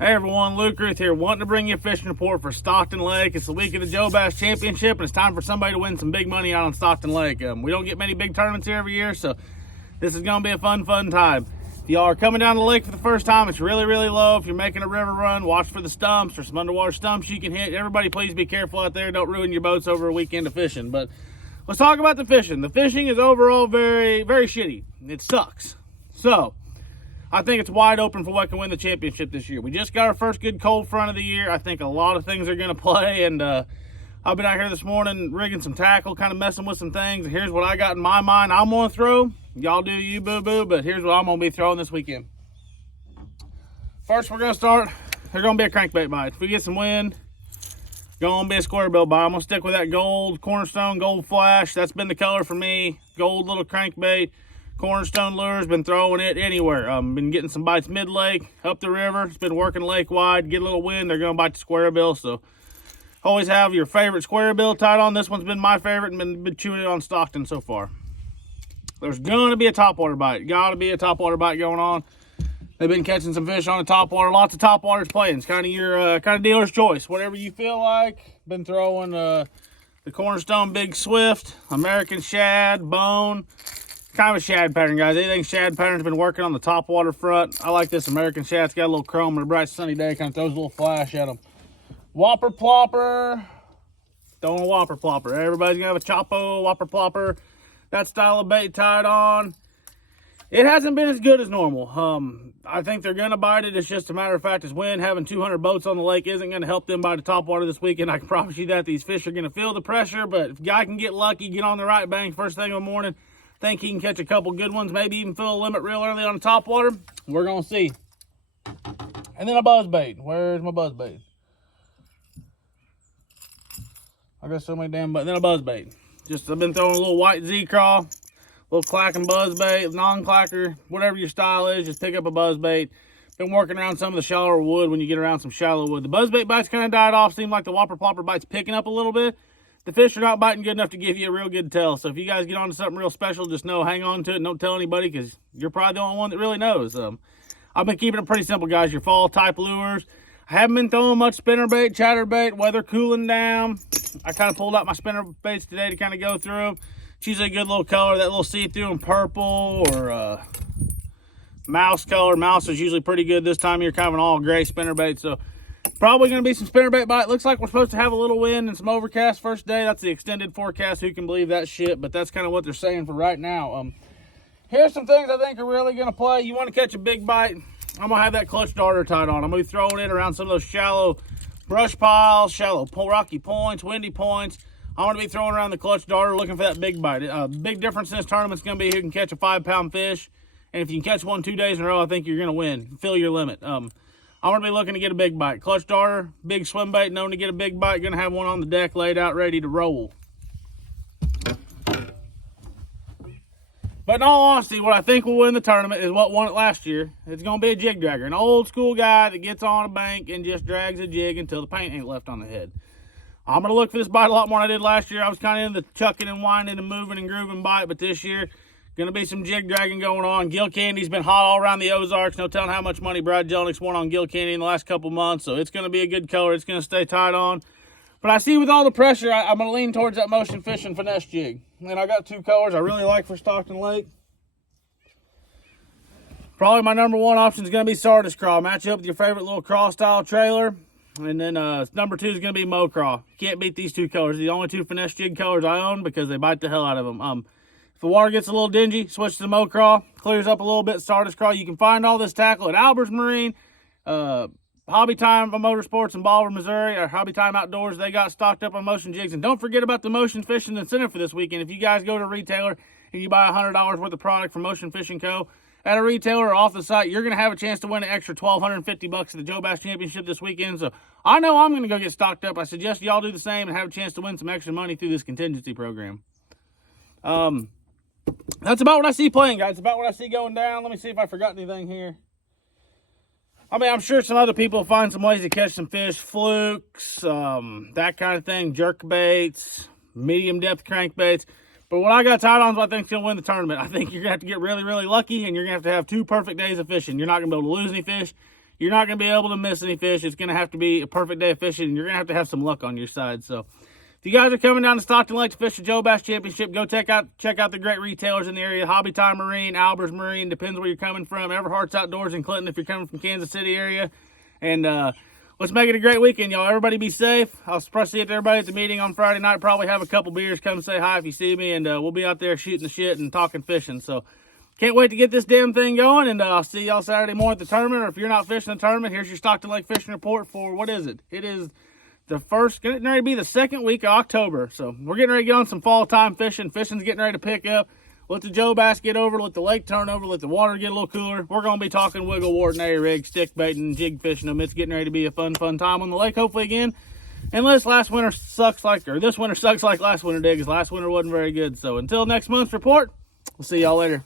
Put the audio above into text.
Hey everyone, Luke Ruth here, wanting to bring you a fishing report for Stockton Lake. It's the week of the Joe Bass Championship, and it's time for somebody to win some big money out on Stockton Lake. We don't get many big tournaments here every year, so this is going to be a fun time. If y'all are coming down the lake for the first time, it's really low. If you're making a river run, watch for the stumps or some underwater stumps you can hit. Everybody, please be careful out there. Don't ruin your boats over a weekend of fishing. But let's talk about the fishing. The fishing is overall very shitty. It sucks. So I think it's wide open for what can win the championship this year. We just got our first good cold front of the year. I think a lot of things are going to play, and I've been out here this morning rigging some tackle, kind of messing with some things. And here's what I got in my mind I'm going to throw. Y'all do you, boo-boo, but here's what I'm going to be throwing this weekend. First, we're going to start. There's going to be a crankbait bite. If we get some wind, going to be a square bill bite. I'm going to stick with that gold cornerstone, gold flash. That's been the color for me. Gold little crankbait. Cornerstone lures, been throwing it anywhere. Been getting some bites mid-lake, up the river. It's been working lake wide. Get a little wind, they're going to bite the square bill. So always have your favorite square bill tied on. This one's been my favorite and been chewing it on Stockton so far. There's going to be a topwater bite. Got to be a topwater bite going on. They've been catching some fish on the topwater. Lots of topwaters playing. It's kind of your dealer's choice. Whatever you feel like. Been throwing the Cornerstone Big Swift, American Shad, Bone. Kind of a shad pattern, guys. Anything shad pattern's been working on the topwater front. I like this American shad. It's got a little chrome and a bright sunny day. Kind of throws a little flash at them. Whopper plopper. Throwing a Whopper plopper. Everybody's going to have a Chopo Whopper plopper. That style of bait tied on. It hasn't been as good as normal. I think they're going to bite it. It's just a matter of fact, it's wind. Having 200 boats on the lake isn't going to help them bite the topwater this weekend. I can promise you that. These fish are going to feel the pressure, but if a guy can get lucky, get on the right bank first thing in the morning, think he can catch a couple good ones, maybe even fill a limit real early on the topwater. We're going to see. And then a buzz bait. Where's my buzz bait? I got so many damn buttons. Then a buzz bait. I've been throwing a little white Z-craw, little clacking buzz bait, non-clacker, whatever your style is, just pick up a buzz bait. Been working around some of the shallower wood when you get around some shallow wood. The buzz bait bites kind of died off. Seemed like the Whopper plopper bite's picking up a little bit. The fish are not biting good enough to give you a real good tell. So if you guys get onto something real special, just know, hang on to it and don't tell anybody, because you're probably the only one that really knows. I've been keeping it pretty simple, guys. Your fall type lures. I haven't been throwing much spinnerbait, chatterbait, weather cooling down. I kind of pulled out my spinner baits today to kind of go through them. It's usually a good little color, that little see-through and purple or mouse color. Mouse is usually pretty good this time of year, kind of an all gray spinnerbait. So probably going to be some spinnerbait bite. Looks like we're supposed to have a little wind and some overcast first day. That's the extended forecast. Who can believe that shit? But that's kind of what they're saying for right now. Here's some things I think are really going to play. You want to catch a big bite, I'm going to have that clutch darter tied on. I'm going to be throwing it around some of those shallow brush piles, shallow rocky points, windy points. I'm going to be throwing around the clutch darter looking for that big bite. Big difference in this tournament's going to be who can catch a 5-pound fish. And if you can catch one 2 days in a row, I think you're going to win. Fill your limit. I'm going to be looking to get a big bite. Clutch darter, big swim bait, known to get a big bite. Going to have one on the deck laid out, ready to roll. But in all honesty, what I think will win the tournament is what won it last year. It's going to be a jig dragger. An old school guy that gets on a bank and just drags a jig until the paint ain't left on the head. I'm going to look for this bite a lot more than I did last year. I was kind of in the chucking and winding and moving and grooving bite, but this year, going to be some jig dragging going on. Gill candy's been hot all around the Ozarks. No telling how much money Brad Jelenick's won on gill candy in the last couple months, so it's going to be a good color. It's going to stay tied on. But I see with all the pressure, I'm going to lean towards that motion fishing finesse jig. And I got two colors I really like for Stockton Lake. Probably my number one option is going to be Sardis Craw. Match up with your favorite little craw style trailer. And then number two is going to be Mo Craw. Can't beat these two colors. The only two finesse jig colors I own because they bite the hell out of them. If the water gets a little dingy, switch to the Mo Craw. Clears up a little bit, Sardis Craw. You can find all this tackle at Albert's Marine, Hobby Time Motorsports in Bolivar, Missouri, or Hobby Time Outdoors. They got stocked up on motion jigs. And don't forget about the motion fishing incentive for this weekend. If you guys go to a retailer and you buy $100 worth of product from Motion Fishing Co. at a retailer or off the site, you're going to have a chance to win an extra $1,250 at the Joe Bass Championship this weekend. So I know I'm going to go get stocked up. I suggest y'all do the same and have a chance to win some extra money through this contingency program. That's about what I see playing, guys. It's about what I see going down. Let me see if I forgot anything here. I mean, I'm sure some other people find some ways to catch some fish. Flukes, that kind of thing. Jerk baits, medium depth crankbaits. But what I got tied on is what I think is going to win the tournament. I think you're going to have to get really lucky, and you're going to have 2 perfect days of fishing. You're not going to be able to lose any fish. you're not going to be able to miss any fish. It's going to have to be a perfect day of fishing, and you're going to have some luck on your side. So if you guys are coming down to Stockton Lake to fish the Joe Bass Championship, go check out the great retailers in the area. Hobby Time Marine, Albers Marine, depends where you're coming from. Everhart's Outdoors in Clinton if you're coming from Kansas City area. And let's make it a great weekend, y'all. Everybody be safe. I'll probably see everybody at the meeting on Friday night. Probably have a couple beers. Come say hi if you see me, and we'll be out there shooting the shit and talking fishing. So can't wait to get this damn thing going, and I'll see y'all Saturday morning at the tournament. Or if you're not fishing the tournament, here's your Stockton Lake fishing report for, what is it? It is getting ready to be the second week of October. So we're getting ready to get on some fall time fishing. Fishing's getting ready to pick up. Let the Joe Bass get over, let the lake turn over, let the water get a little cooler. We're going to be talking wiggle, wart, and A-rig, stick baiting, jig fishing them. It's getting ready to be a fun time on the lake, hopefully again. Unless this winter sucks like last winter did, because last winter wasn't very good. So until next month's report, we'll see y'all later.